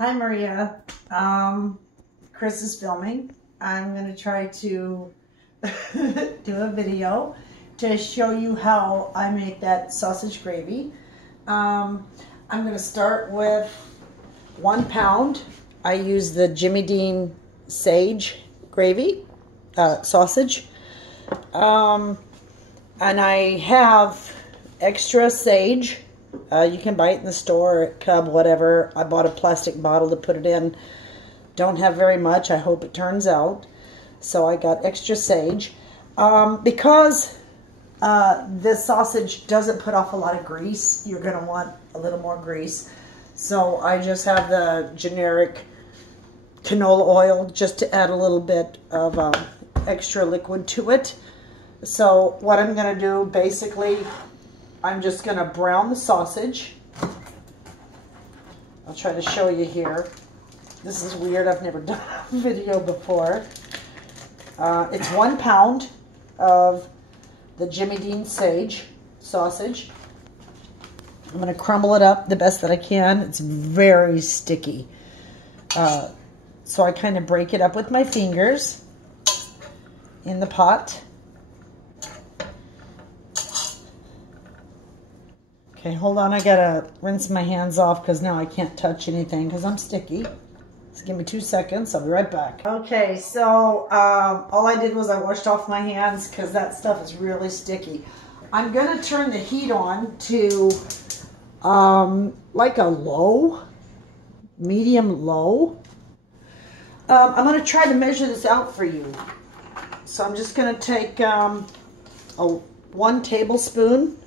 Hi Maria, Chris is filming. I'm going to try to do a video to show you how I make that sausage gravy. I'm going to start with 1 pound. I use the Jimmy Dean sage gravy, sausage. And I have extra sage. You can buy it in the store, at Cub, whatever. I bought a plastic bottle to put it in. Don't have very much. I hope it turns out. So I got extra sage. Because this sausage doesn't put off a lot of grease, you're going to want a little more grease. So I just have the generic canola oil just to add a little bit of extra liquid to it. So what I'm going to do, basically, I'm just going to brown the sausage. I'll try to show you here. This is weird. I've never done a video before. It's 1 pound of the Jimmy Dean sage sausage. I'm going to crumble it up the best that I can. It's very sticky. So I kind of break it up with my fingers in the pot. Okay, hold on. I gotta rinse my hands off because now I can't touch anything because I'm sticky. So give me 2 seconds. I'll be right back. Okay, so all I did was I washed off my hands because that stuff is really sticky. I'm gonna turn the heat on to like a low, medium low. I'm gonna try to measure this out for you. So I'm just gonna take 1 tablespoon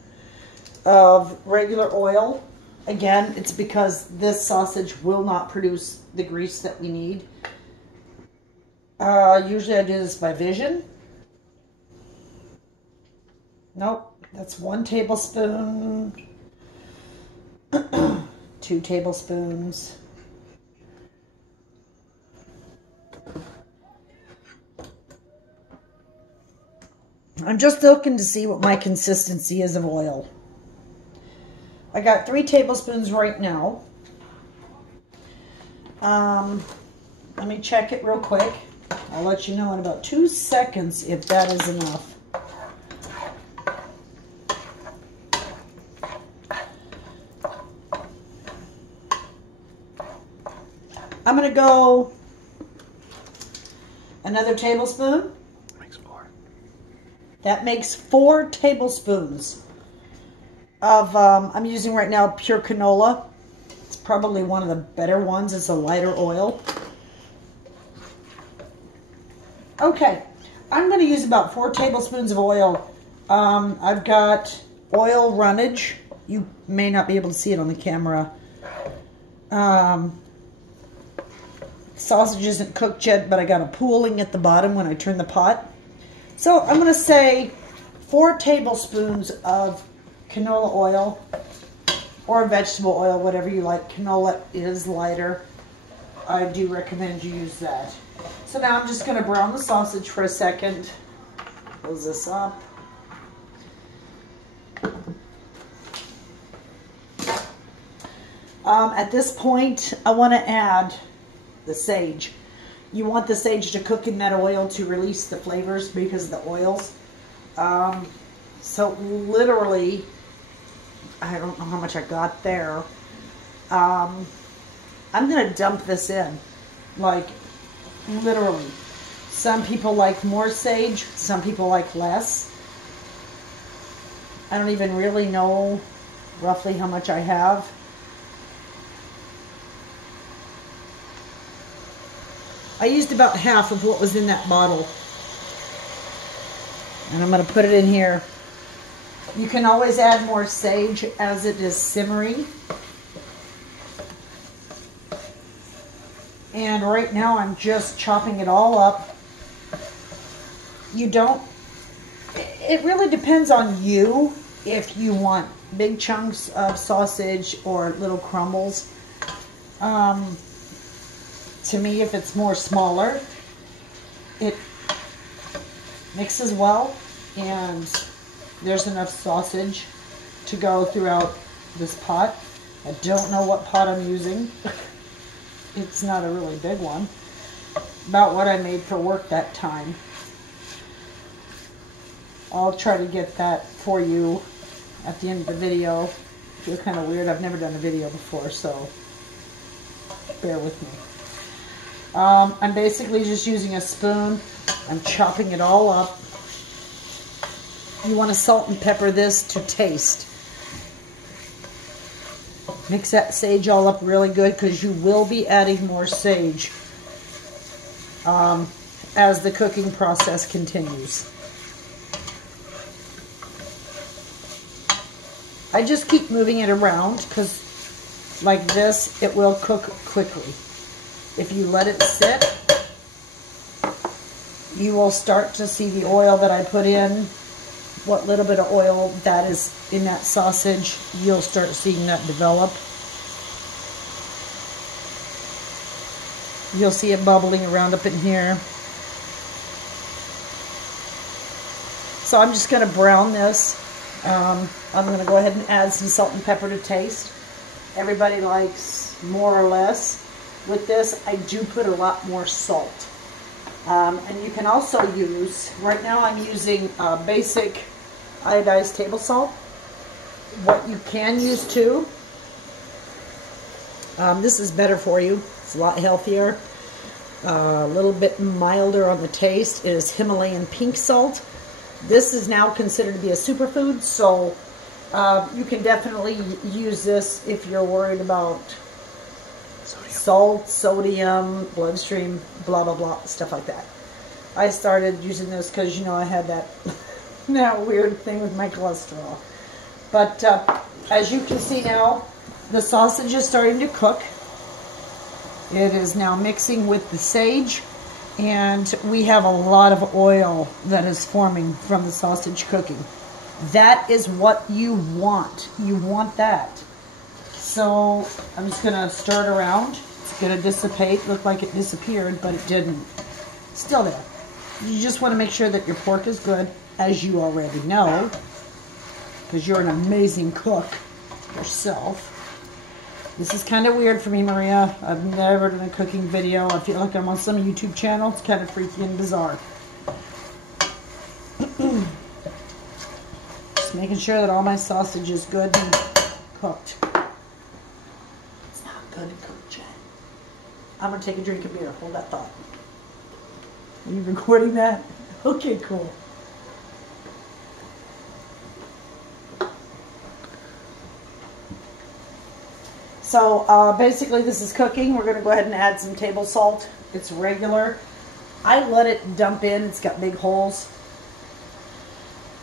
of regular oil. Again, it's because this sausage will not produce the grease that we need. Usually I do this by vision. Nope, that's 1 tablespoon, 2 tablespoons. I'm just looking to see what my consistency is of oil. I got 3 tablespoons right now. Let me check it real quick. I'll let you know in about 2 seconds if that is enough. I'm going to go another tablespoon. Makes 4. That makes 4 tablespoons. Of, I'm using right now pure canola. It's probably one of the better ones. It's a lighter oil. Okay, I'm going to use about 4 tablespoons of oil. I've got oil runnage. You may not be able to see it on the camera. Sausage isn't cooked yet, but I got a pooling at the bottom when I turn the pot. So I'm going to say 4 tablespoons of canola oil or vegetable oil, whatever you like. Canola is lighter. I do recommend you use that. So now I'm just going to brown the sausage for a second. Close this up. At this point, I want to add the sage. You want the sage to cook in that oil to release the flavors because of the oils. So literally, I don't know how much I got there. I'm going to dump this in. Like, literally. Some people like more sage. Some people like less. I don't even really know roughly how much I have. I used about half of what was in that bottle. And I'm going to put it in here. You can always add more sage as it is simmering. And right now I'm just chopping it all up. You don't, it really depends on you if you want big chunks of sausage or little crumbles. To me, if it's more smaller, it mixes well and there's enough sausage to go throughout this pot. I don't know what pot I'm using. It's not a really big one. About what I made for work that time. I'll try to get that for you at the end of the video. I feel kind of weird. I've never done a video before, so bear with me. I'm basically just using a spoon. I'm chopping it all up. You want to salt and pepper this to taste. Mix that sage all up really good because you will be adding more sage as the cooking process continues. I just keep moving it around because like this, it will cook quickly. If you let it sit, you will start to see the oil that I put in. What little bit of oil that is in that sausage, you'll start seeing that develop. You'll see it bubbling around up in here. So I'm just going to brown this. I'm going to go ahead and add some salt and pepper to taste. Everybody likes more or less. With this, I do put a lot more salt. And you can also use, right now I'm using basic iodized table salt. What you can use too, this is better for you. It's a lot healthier. A little bit milder on the taste is Himalayan pink salt. This is now considered to be a superfood, so you can definitely use this if you're worried about salt, sodium, bloodstream, blah, blah, blah, stuff like that. I started using this because, you know, I had that, that weird thing with my cholesterol. But as you can see now, the sausage is starting to cook. It is now mixing with the sage, and we have a lot of oil that is forming from the sausage cooking. That is what you want. You want that. So I'm just going to stir it around. It's going to dissipate. Looked like it disappeared, but it didn't. Still there. You just want to make sure that your pork is good, as you already know, because you're an amazing cook yourself. This is kind of weird for me, Maria. I've never done a cooking video. I feel like I'm on some YouTube channel. It's kind of freaky and bizarre. Just making sure that all my sausage is good and cooked. It's not good and cooked yet. I'm going to take a drink of beer. Hold that thought. Are you recording that? Okay, cool. So basically this is cooking. We're going to go ahead and add some table salt. It's regular. I let it dump in. It's got big holes.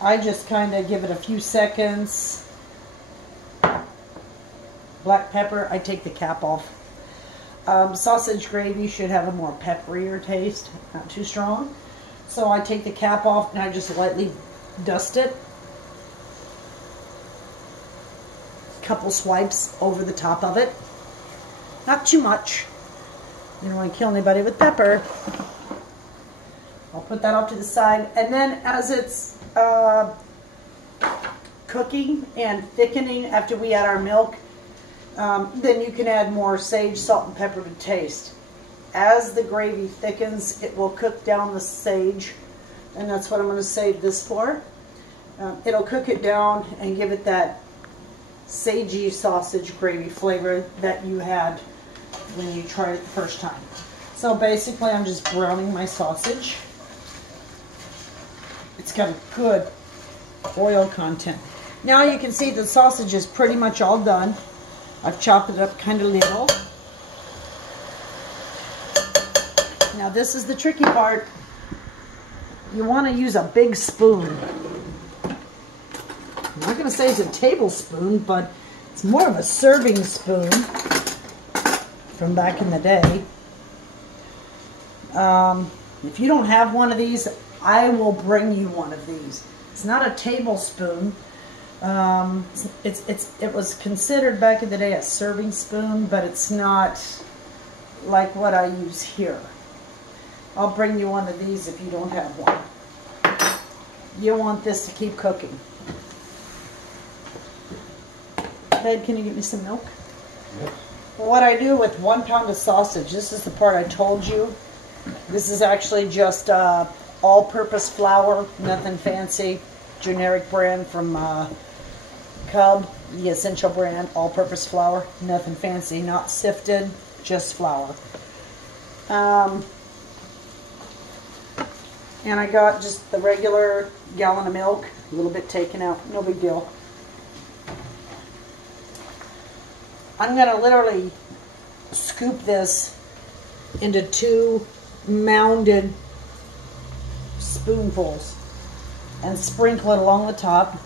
I just kind of give it a few seconds. Black pepper, I take the cap off. Sausage gravy should have a more pepperier taste, not too strong. So I take the cap off and I just lightly dust it. Couple swipes over the top of it. Not too much. You don't want to kill anybody with pepper. I'll put that off to the side. And then as it's cooking and thickening after we add our milk, then you can add more sage, salt, and pepper to taste. As the gravy thickens, it will cook down the sage, and that's what I'm going to save this for. It'll cook it down and give it that sagey sausage gravy flavor that you had when you tried it the first time. So basically I'm just browning my sausage. It's got a good oil content. Now you can see the sausage is pretty much all done. I've chopped it up kind of little. Now this is the tricky part. You want to use a big spoon. I'm not going to say it's a tablespoon, but it's more of a serving spoon from back in the day. If you don't have one of these, I will bring you one of these. It's not a tablespoon. It was considered back in the day a serving spoon, but it's not like what I use here. I'll bring you one of these if you don't have one. You want this to keep cooking. Babe, can you get me some milk? Yes. what I do with 1 pound of sausage, this is the part I told you. This is actually just all-purpose flour, nothing fancy, generic brand from Cub, the Essential brand, all-purpose flour, nothing fancy, not sifted, just flour. And I got just the regular gallon of milk, a little bit taken out, no big deal. I'm going to literally scoop this into 2 mounded spoonfuls and sprinkle it along the top.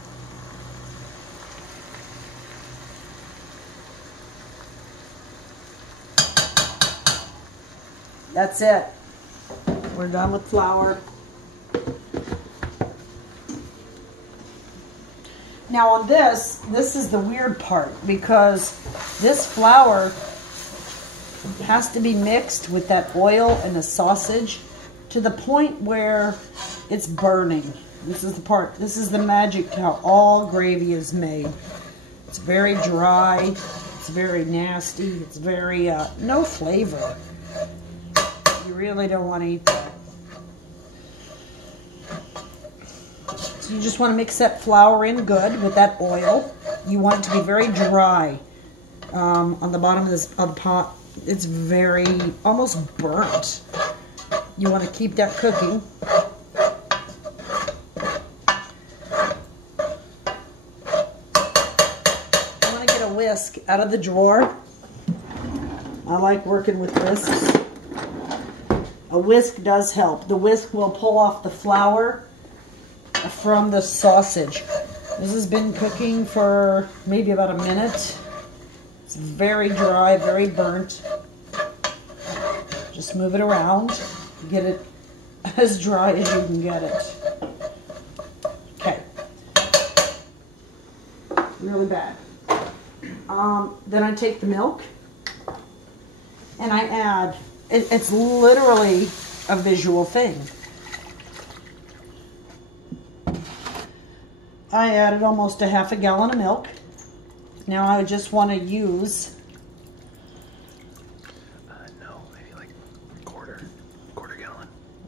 That's it. We're done with flour. Now on this is the weird part, because this flour has to be mixed with that oil and the sausage to the point where it's burning. This is the part, this is the magic to how all gravy is made. It's very dry, it's very nasty, it's very, no flavor. You really don't want to eat that. So you just want to mix that flour in good with that oil. You want it to be very dry on the bottom of the pot. It's very, almost burnt. You want to keep that cooking. You want to get a whisk out of the drawer. I like working with whisks. A whisk does help. The whisk will pull off the flour from the sausage. This has been cooking for maybe about a minute. It's very dry, very burnt. Just move it around. Get it as dry as you can get it. Okay. Really bad. Then I take the milk and I add, it's literally a visual thing. I added almost a half a gallon of milk. Now I just want to use... no, maybe like quarter gallon.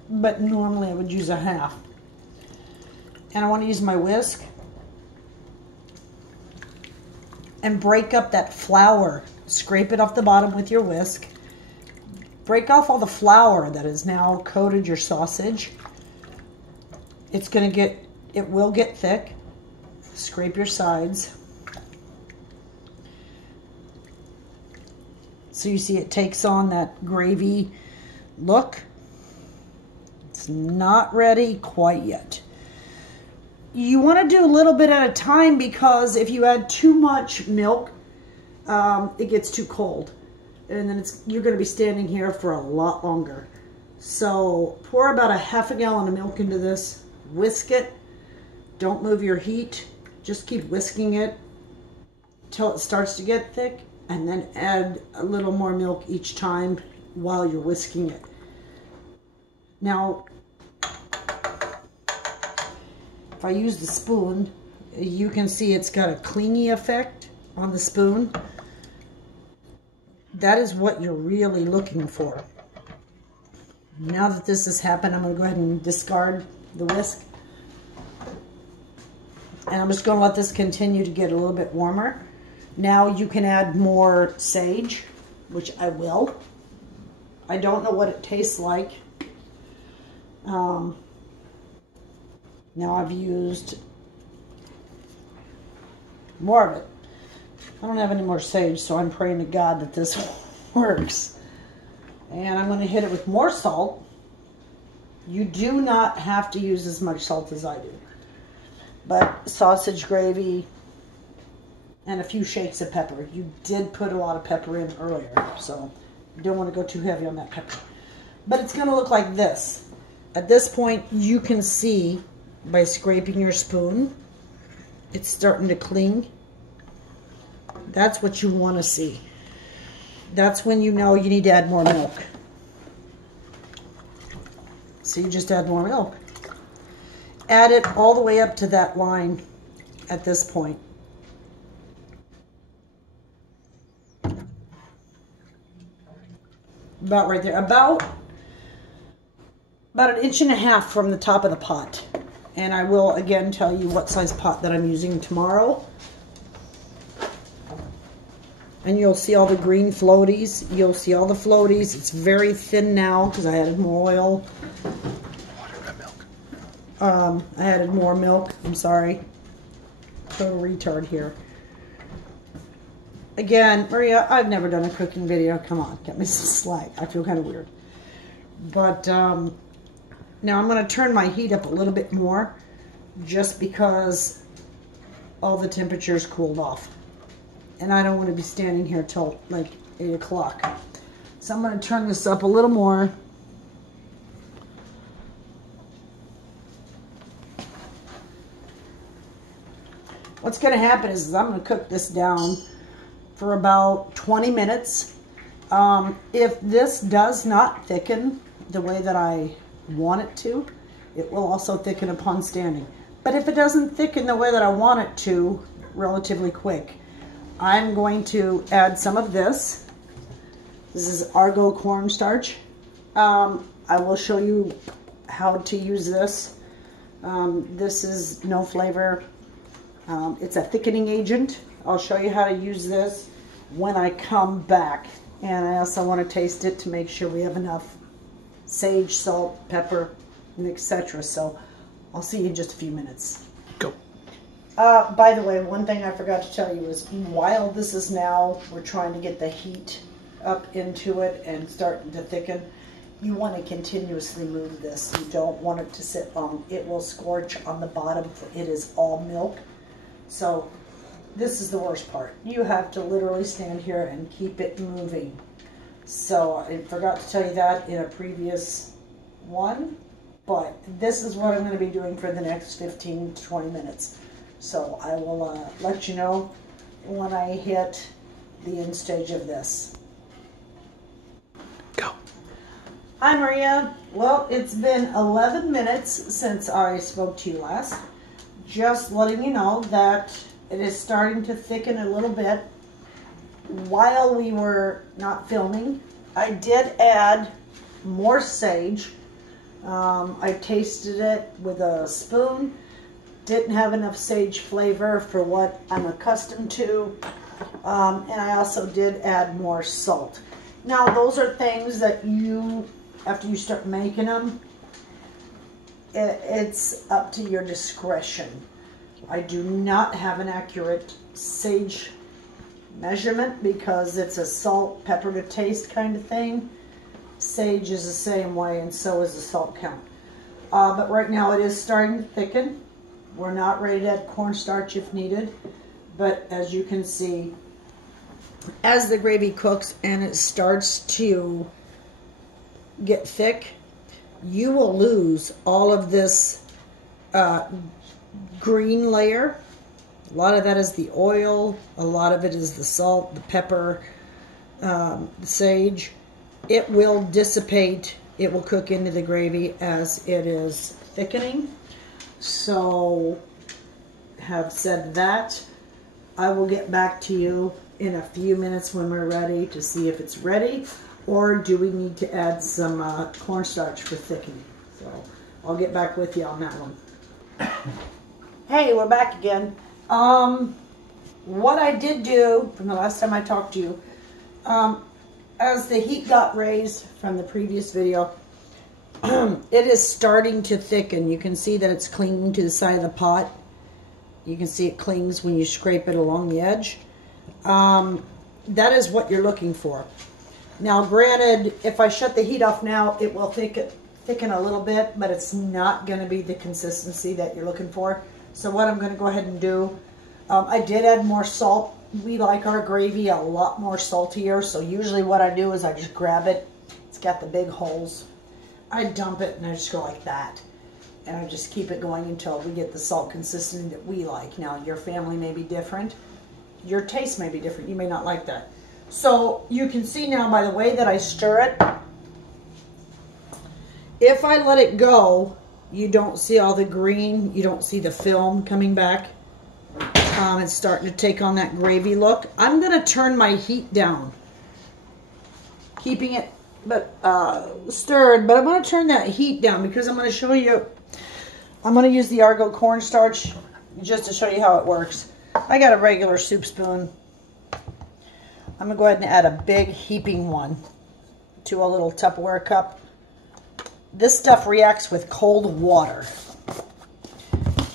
But normally I would use a half. And I want to use my whisk and break up that flour. Scrape it off the bottom with your whisk. Break off all the flour that has now coated your sausage. It's going to get, it will get thick. Scrape your sides. So you see it takes on that gravy look. It's not ready quite yet. You want to do a little bit at a time, because if you add too much milk, it gets too cold. And then you're going to be standing here for a lot longer. So pour about a half a gallon of milk into this. Whisk it. Don't move your heat. Just keep whisking it till it starts to get thick, and then add a little more milk each time while you're whisking it. Now, if I use the spoon, you can see it's got a clingy effect on the spoon. That is what you're really looking for. Now that this has happened, I'm going to go ahead and discard the whisk. And I'm just going to let this continue to get a little bit warmer. Now you can add more sage, which I will. I don't know what it tastes like. Now I've used more of it. I don't have any more sage, so I'm praying to God that this works. And I'm going to hit it with more salt. You do not have to use as much salt as I do. But sausage gravy and a few shakes of pepper. You did put a lot of pepper in earlier, so you don't want to go too heavy on that pepper. But it's going to look like this. At this point, you can see by scraping your spoon, it's starting to cling. That's what you want to see. That's when you know you need to add more milk. So you just add more milk. Add it all the way up to that line at this point. About right there. About 1.5 inches from the top of the pot. And I will again tell you what size pot that I'm using tomorrow. And you'll see all the green floaties. You'll see all the floaties. It's very thin now because I added more oil. Water and milk. I added more milk. I'm sorry. Total retard here. Again, Maria, I've never done a cooking video. Come on, get me some slack. I feel kind of weird. But now I'm going to turn my heat up a little bit more just because all the temperatures cooled off. And I don't want to be standing here till like 8 o'clock. So I'm going to turn this up a little more. What's going to happen is I'm going to cook this down for about 20 minutes. If this does not thicken the way that I want it to, it will also thicken upon standing. But if it doesn't thicken the way that I want it to relatively quick, I'm going to add some of this. This is Argo cornstarch. I will show you how to use this. This is no flavor. It's a thickening agent. I'll show you how to use this when I come back. And I also want to taste it to make sure we have enough sage, salt, pepper, and etc. So I'll see you in just a few minutes. Go. By the way, one thing I forgot to tell you is while this is now, we're trying to get the heat up into it and starting to thicken, you want to continuously move this. You don't want it to sit long. It will scorch on the bottom, for it is all milk. So this is the worst part. You have to literally stand here and keep it moving. So I forgot to tell you that in a previous one, but this is what I'm going to be doing for the next 15 to 20 minutes. So I will let you know when I hit the end stage of this. Go. Hi Maria. Well, it's been 11 minutes since I spoke to you last. Just letting you know that it is starting to thicken a little bit. While we were not filming, I did add more sage. I tasted it with a spoon. Didn't have enough sage flavor for what I'm accustomed to. And I also did add more salt. Now, those are things that you, after you start making them, it's up to your discretion. I do not have an accurate sage measurement because it's a salt, pepper to taste kind of thing. Sage is the same way, and so is the salt count. But right now it is starting to thicken. We're not ready to add cornstarch if needed, but as you can see, as the gravy cooks and it starts to get thick, you will lose all of this green layer. A lot of that is the oil, a lot of it is the salt, the pepper, the sage. It will dissipate, it will cook into the gravy as it is thickening. So, have said that, I will get back to you in a few minutes when we're ready to see if it's ready, or do we need to add some cornstarch for thickening. So, I'll get back with you on that one. Hey, we're back again. What I did do from the last time I talked to you, as the heat got raised from the previous video, it is starting to thicken. You can see that it's clinging to the side of the pot. You can see it clings when you scrape it along the edge. That is what you're looking for. Now, granted, if I shut the heat off now, it will thicken a little bit, but it's not going to be the consistency that you're looking for. So what I'm going to go ahead and do, I did add more salt. We like our gravy a lot more saltier, so usually what I do is I just grab it. It's got the big holes. I dump it and I just go like that. And I just keep it going until we get the salt consistency that we like. Now, your family may be different. Your taste may be different. You may not like that. So you can see now by the way that I stir it, if I let it go, you don't see all the green, you don't see the film coming back. It's starting to take on that gravy look. I'm going to turn my heat down, keeping it stirred. But I'm going to turn that heat down because I'm going to show you. I'm going to use the Argo cornstarch just to show you how it works. I got a regular soup spoon. I'm going to go ahead and add a big heaping one to a little Tupperware cup. This stuff reacts with cold water.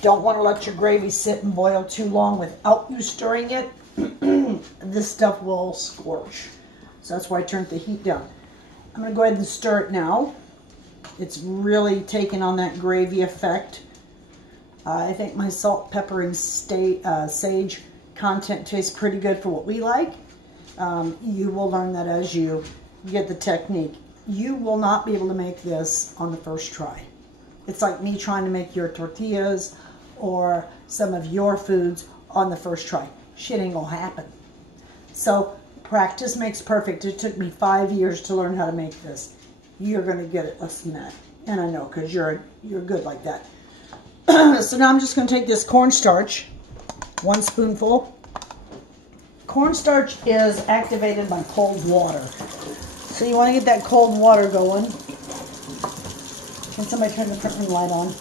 Don't want to let your gravy sit and boil too long without you stirring it. This stuff will scorch. So that's why I turned the heat down. I'm going to go ahead and stir it now. It's really taken on that gravy effect. I think my salt, pepper, and sage content tastes pretty good for what we like. You will learn that as you get the technique. You will not be able to make this on the first try. It's like me trying to make your tortillas or some of your foods on the first try. Shit ain't gonna happen. So practice makes perfect. It took me 5 years to learn how to make this. You're gonna get it less than that. And I know, because you're good like that. So now I'm just gonna take this cornstarch, 1 spoonful. Cornstarch is activated by cold water. So you want to get that cold water going. Can somebody turn the printing light on?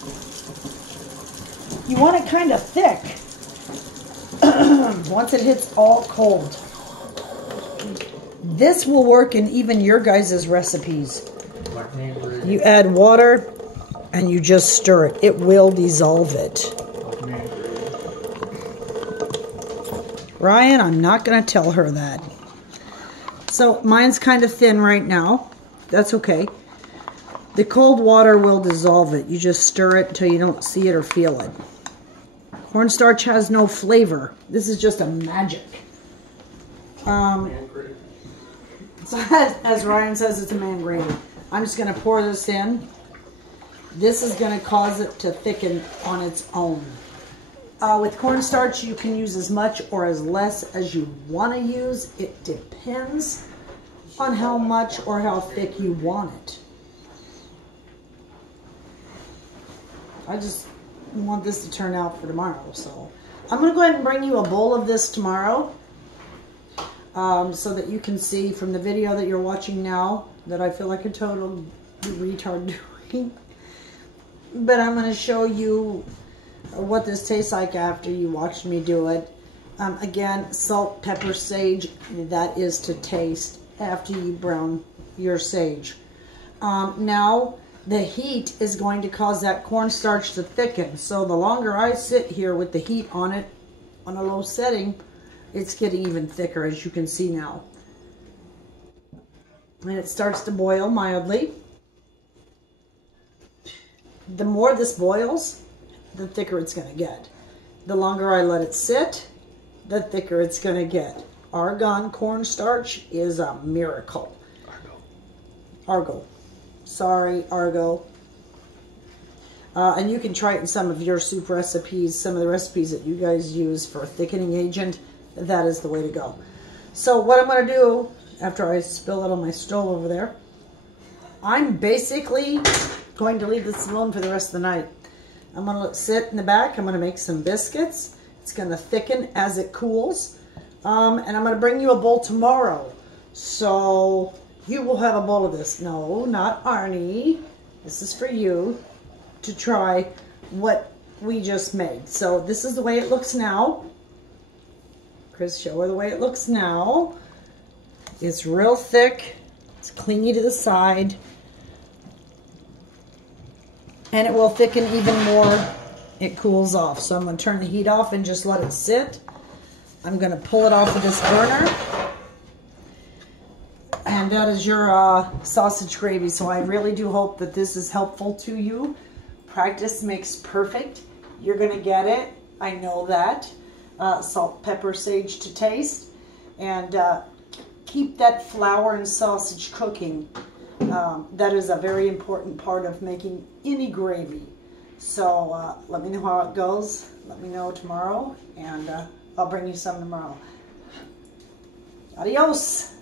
You want it kind of thick. Once it hits all cold. This will work in even your guys' recipes. You add water and you just stir it. It will dissolve it. Ryan, I'm not going to tell her that. So mine's kind of thin right now. That's okay. The cold water will dissolve it. You just stir it until you don't see it or feel it. Cornstarch has no flavor. This is just a magic. So as Ryan says, it's a man gravy. I'm just going to pour this in. This is going to cause it to thicken on its own. With cornstarch, you can use as much or as less as you want to use. It depends on how much or how thick you want it. I just want this to turn out for tomorrow. So I'm going to go ahead and bring you a bowl of this tomorrow so that you can see from the video that you're watching now that I feel like a total retard doing. But I'm going to show you what this tastes like after you watch me do it. Again, salt, pepper, sage, that is to taste after you brown your sage. Now, the heat is going to cause that cornstarch to thicken. So the longer I sit here with the heat on it, on a low setting, it's getting even thicker, as you can see now. And it starts to boil mildly. The more this boils, the thicker it's going to get. The longer I let it sit, the thicker it's going to get. Argon cornstarch is a miracle. Argo. Sorry, Argo. And you can try it in some of your soup recipes, some of the recipes that you guys use for a thickening agent. That is the way to go. So what I'm going to do, after I spill it on my stove over there, I'm basically going to leave this alone for the rest of the night. I'm going to let it sit in the back. I'm going to make some biscuits. It's going to thicken as it cools. And I'm going to bring you a bowl tomorrow. So you will have a bowl of this. No, not Arnie. This is for you to try what we just made. So this is the way it looks now. Chris, show her the way it looks now. It's real thick. It's clingy to the side. And it will thicken even more. It cools off. So I'm going to turn the heat off and just let it sit. I'm going to pull it off of this burner. And that is your sausage gravy. So I really do hope that this is helpful to you. Practice makes perfect. You're going to get it. I know that. Salt, pepper, sage to taste. And keep that flour and sausage cooking. That is a very important part of making any gravy. So let me know how it goes. Let me know tomorrow. And I'll bring you some tomorrow. Adios.